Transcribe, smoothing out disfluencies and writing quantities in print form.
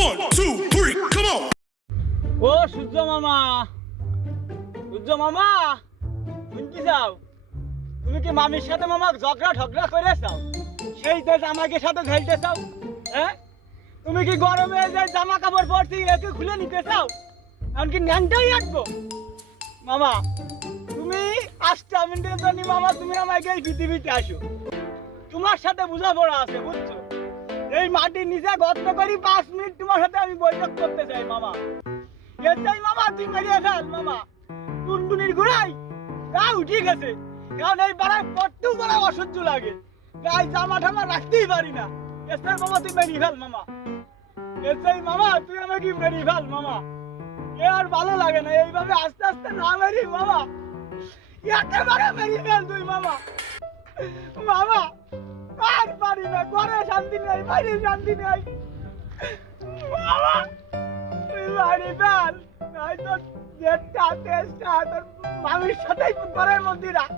1, 2, 3, come on! ও সূর্য মামা, সূর্য মামা, শুনতে চাও? তুমি কি মামির সাথে মামা ঝগড়া করে চাও? সেই দেশ আমাকে সাথে খেলতে চাও? হ্যাঁ, তুমি কি গরমে যে জামা কাপড় পরছি একে খুলে নিতে চাও? এমনকি ন্যাংটাই রাখবো? মামা তুমি 5টা মিনিটের জন্য মামা তুমি আমাকে এই পৃথিবীতে আসো, তোমার সাথে বোঝাপড়া আছে বুঝছো? এই মাটির নিচে গর্ত করি 5 মিনিট তোমার সাথে আমি বৈঠক করতে চাই মামা। এটাই মামা তুই মেরিয়ে ফেল মামা। টুনটুনির ঘুরাই গা উঠে গেছে, কারণ এই বেড়ায় পড়তেও বড় অসহ্য লাগে, গায়ে জামা ঠামা রাখতেই পারি না। এসে মামা তুই মেরিয়ে ফেল মামা, এসে মামা তুই আমাকে মেরিয়ে ফেল মামা। এ আর ভালো লাগে না এইভাবে আস্তে আস্তে না মেরি মামা, একেবারে মেরিয়ে ফেল তুই মামা। মামা আর পারি না, ঘরে শান্তি নেই, বাইরে শান্তি নেই মামা। তুই বাড়ি ফেল, নয়তো জেঠটা তেজটা তোর মামির সাথেই ঘরের মধ্যে রাখ।